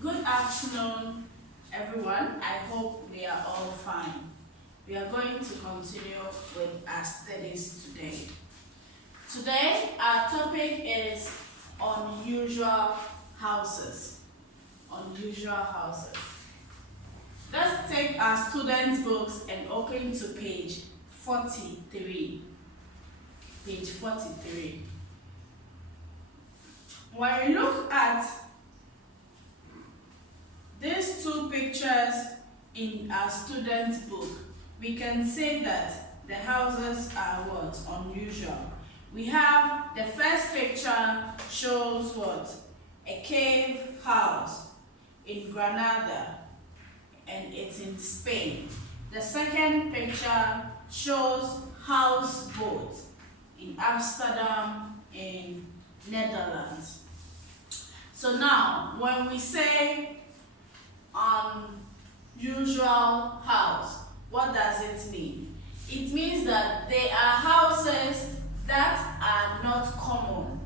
Good afternoon, everyone. I hope we are all fine. We are going to continue with our studies today. Today, our topic is unusual houses. Unusual houses. Let's take our students' books and open to page 43. Page 43. When we look at these two pictures in our student's book, we can say that the houses are what? Unusual. We have the first picture shows what? A cave house in Granada, and it's in Spain. The second picture shows houseboat in Amsterdam in Netherlands. So now, when we say unusual house, what does it mean? It means that they are houses that are not common,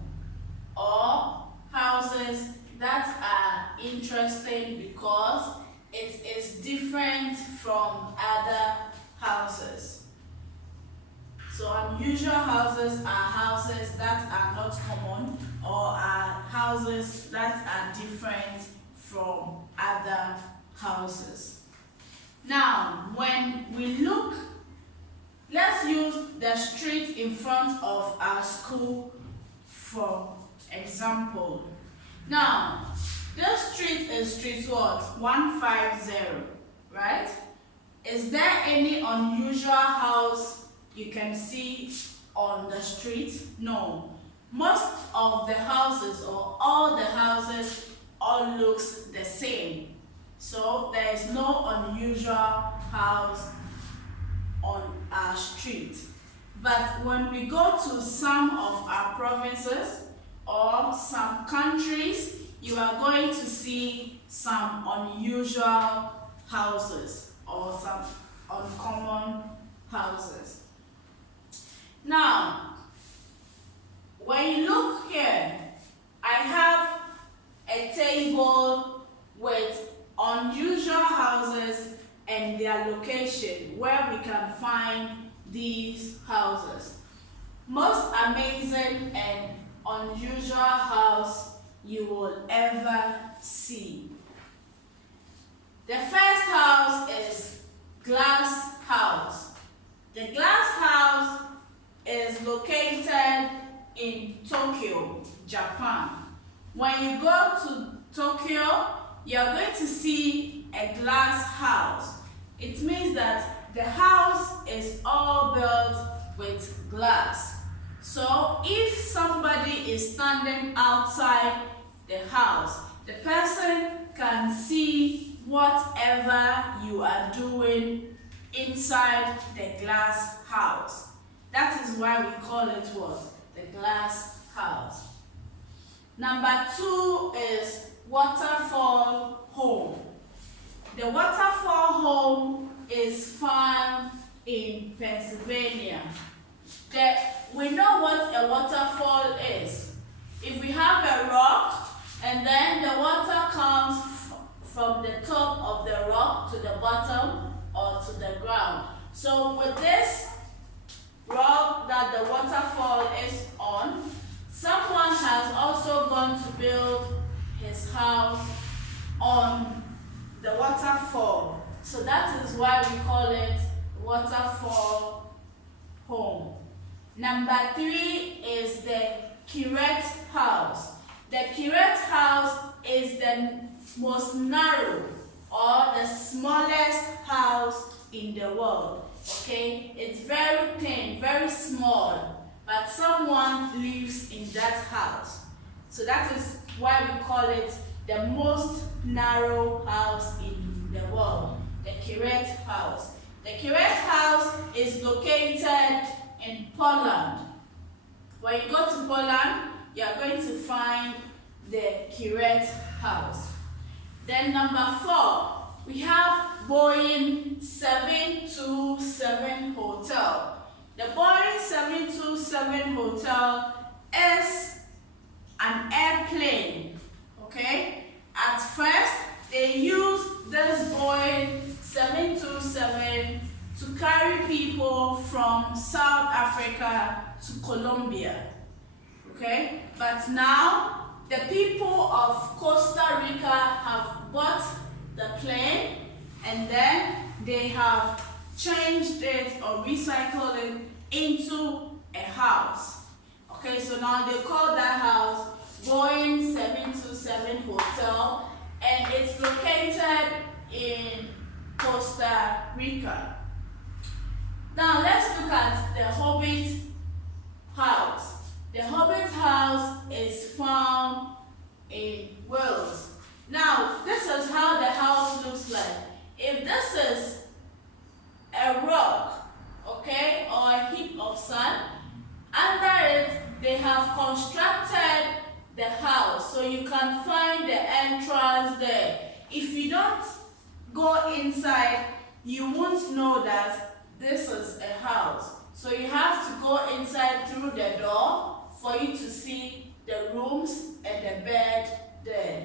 or houses that are interesting because it is different from other houses. So unusual houses are houses that are not common, or are houses that are different from other houses. Now, when we look, let's use the street in front of our school for example. Now, this street is street what? 150, right? Is there any unusual house you can see on the street? No. Most of the houses, or all the houses, all looks the same. So there is no unusual house on our street. But when we go to some of our provinces or some countries, you are going to see some unusual houses or some uncommon houses. Now, when you look here, I have a table with unusual houses and their location, where we can find these houses. Most amazing and unusual house you will ever see. The first house is Glass House. The Glass House is located in Tokyo, Japan. When you go to Tokyo, you are going to see a glass house. It means that the house is all built with glass. So if somebody is standing outside the house, the person can see whatever you are doing inside the glass house. That is why we call it what? The glass house. Number 2 is Waterfall Home. The Waterfall Home is found in Pennsylvania. We know what a waterfall is. If we have a rock and then the water comes from the top of the rock to the bottom or to the ground. So with this rock that the waterfall is on, someone has also gone to build his house on the waterfall. So that is why we call it Waterfall Home. Number 3 is the Kiret House. The Kiret House is the most narrow or the smallest house in the world. Okay, it's very thin, very small, but someone lives in that house. So that is why we call it the most narrow house in the world, the Kiret House. The Kiret House is located in Poland. When you go to Poland, you are going to find the Kiret House. Then number 4, we have Boeing 727 Hotel. The Boeing 727 Hotel is an airplane, okay? At first, 727 to carry people from South Africa to Colombia. Okay, but now the people of Costa Rica have bought the plane and then they have changed it or recycled it into a house. Okay, so now they call that house Boeing 727 Hotel, and it's located in Costa Rica. Now let's look at the Hobbit house. The Hobbit house is found in Wales. Now, this is how the house looks like. If this is a rock, okay, or a heap of sand, under it they have constructed the house, so you can find the entrance there. If you don't go inside, you won't know that this is a house. So you have to go inside through the door for you to see the rooms and the bed there.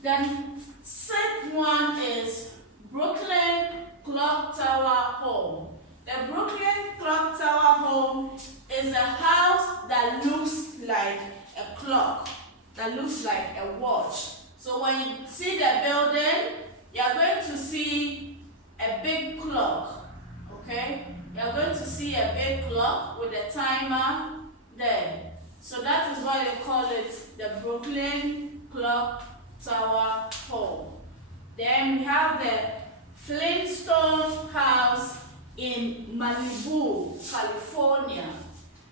Then second one is Brooklyn Clock Tower Home. The Brooklyn Clock Tower Home is a house that looks like a clock, that looks like a watch. So when you see the building, you are going to see a big clock, okay? You are going to see a big clock with a timer there. So that is why they call it the Brooklyn Clock Tower Home. Then we have the Flintstone House in Malibu, California.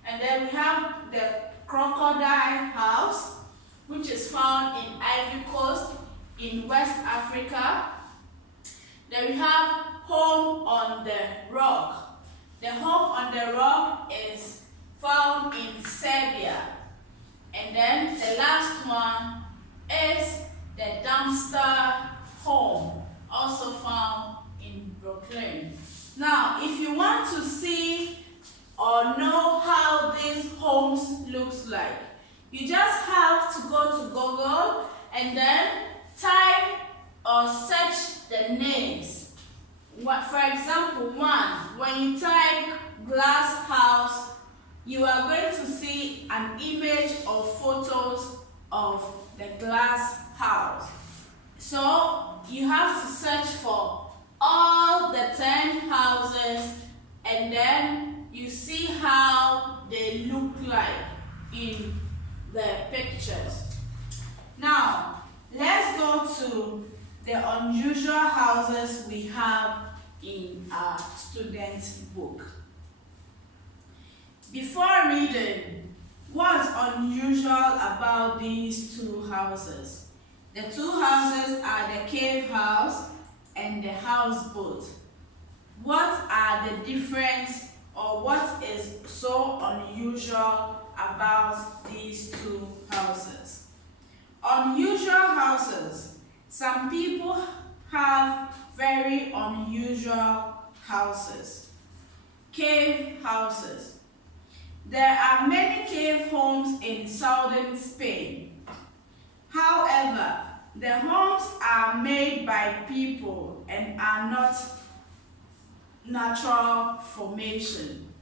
And then we have the Crocodile House, which is found in Ivory Coast in West Africa. Then we have Home on the Rock. The Home on the Rock is found in Serbia. And then the last one is the Dumpster Home, also found in Brooklyn. Now, if you want to see or know how these homes looks like, you just have to go to Google and then type or search the names. For example, when you type glass house, you are going to see an image or photos of the glass house. So you have to search for all the 10 houses and then you see how they look like in the pictures. Now, let's go to the unusual houses we have in our student's book. Before reading, what's unusual about these two houses? The two houses are the cave house and the houseboat. What are the difference or what is so unusual about these two houses? Unusual houses. Some people have very unusual houses. Cave houses. There are many cave homes in southern Spain. However, the homes are made by people and are not natural formation.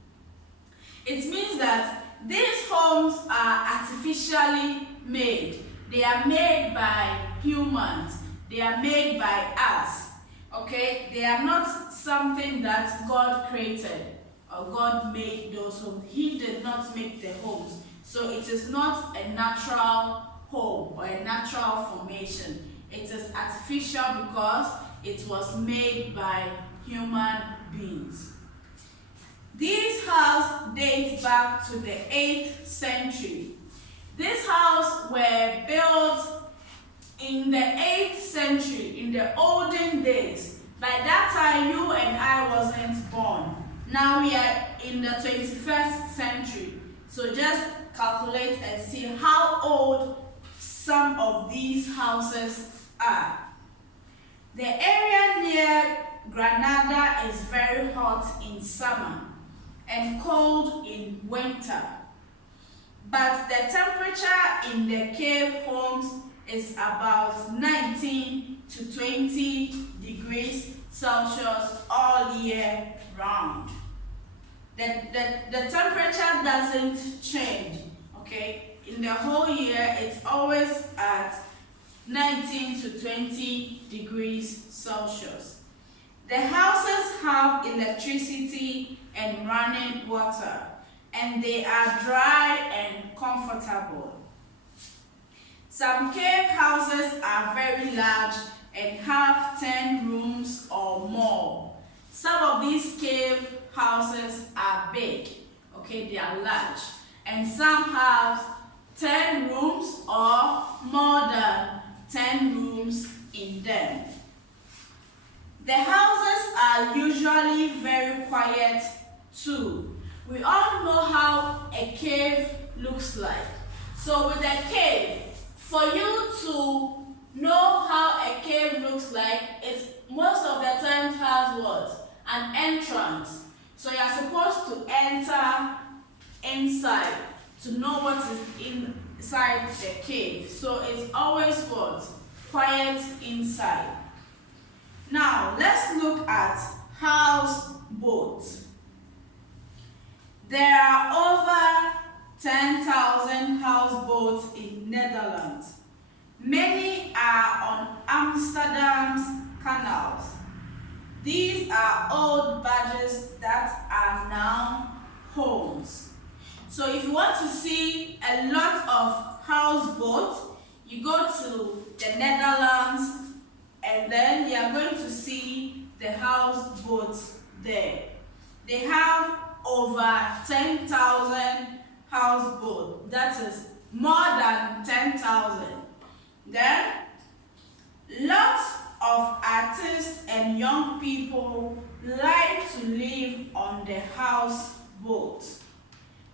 It means that these homes are artificially made. They are made by humans. They are made by us. Okay? They are not something that God created or God made those homes. He did not make the homes. So it is not a natural home or a natural formation. It is artificial because it was made by human beings. This house dates back to the 8th century. This house were built in the 8th century, in the olden days. By that time, you and I wasn't born. Now we are in the 21st century. So just calculate and see how old some of these houses are. The area near Granada is very hot in summer and cold in winter. But the temperature in the cave homes is about 19 to 20 degrees Celsius all year round. The temperature doesn't change, okay? In the whole year, it's always at 19 to 20 degrees Celsius. The houses have electricity and running water, and they are dry and comfortable. Some cave houses are very large and have 10 rooms or more. Some of these cave houses are big, okay, they are large, and some have 10 rooms or more than 10 rooms in them. The houses are usually very quiet too. We all know how a cave looks like. So with a cave, for you to know how a cave looks like, it's most of the time has what? An entrance. So you're supposed to enter inside to know what is inside the cave. So it's always what? Quiet inside. Now let's look at houseboats. There are over 10,000 houseboats in Netherlands. Many are on Amsterdam's canals. These are old barges that are now homes. So if you want to see a lot of houseboats, you go to the Netherlands and then you are going to see the houseboats there. They have over 10,000 houseboats. That is more than 10,000. Then, lots of artists and young people like to live on the houseboat.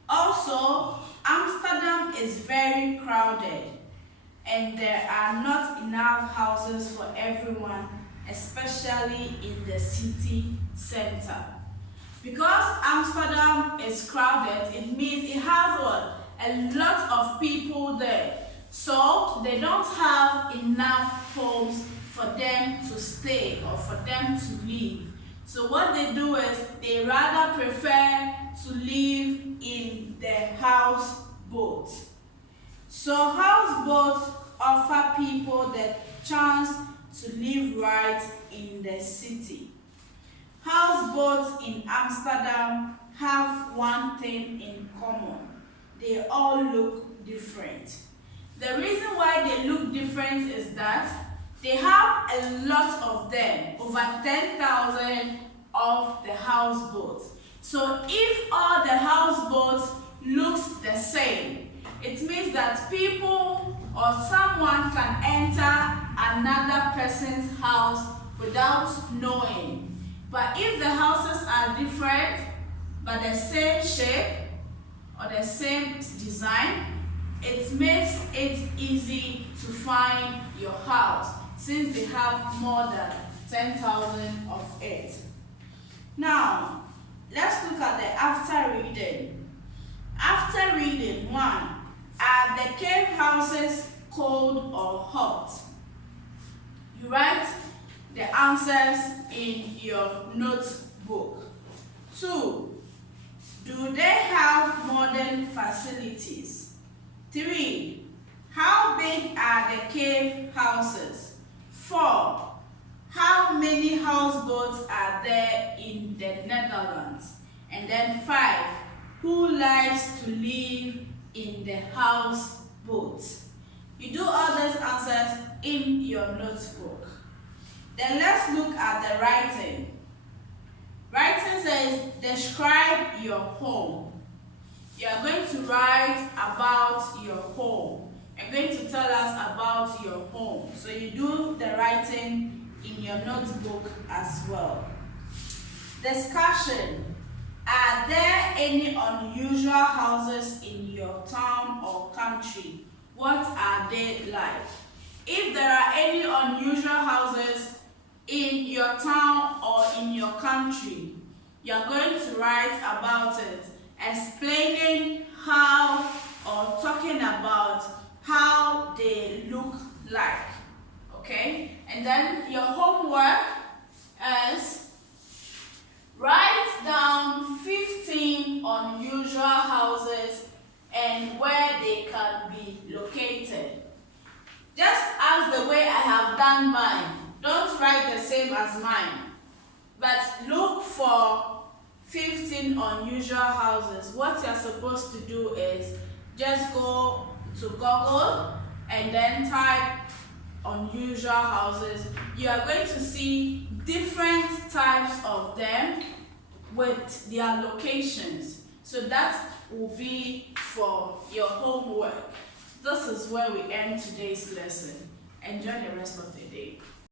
Also, Amsterdam is very crowded and there are not enough houses for everyone, especially in the city center. Because Amsterdam is crowded, it means it has what? A lot of people there. So they don't have enough homes for them to stay or for them to live. So what they do is they rather prefer to live in the houseboat. So houseboats offer people the chance to live right in the city. Houseboats in Amsterdam have one thing in common. They all look different. The reason why they look different is that they have a lot of them, over 10,000 of the houseboats. So if all the houseboats looks the same, it means that people or someone can enter another person's house without knowing. But if the houses are different, but the same shape or the same design, it makes it easy to find your house since they have more than 10,000 of it. Now, let's look at the after reading. After reading, 1. Are the cave houses cold or hot? You write the answers in your notebook. 2. Do they have modern facilities? 3. How big are the cave houses? 4. How many houseboats are there in the Netherlands? And then 5. Who likes to live in the houseboat? You do all those answers in your notebook. Then let's look at the writing. Writing says, describe your home. You are going to write about your home. You're going to tell us about your home. So you do the writing in your notebook as well. Discussion. Are there any unusual houses in your town or country? What are they like? If there are any unusual houses in your town or in your country, you're going to write about it, explaining how or talking about how they look like, okay? And then your homework is write down 15 unusual houses and where they can be located. Just as the way I have done mine. Don't write the same as mine, but look for 15 unusual houses. What you're supposed to do is just go to Google and then type unusual houses. You are going to see different types of them with their locations. So that will be for your homework. This is where we end today's lesson. Enjoy the rest of the day.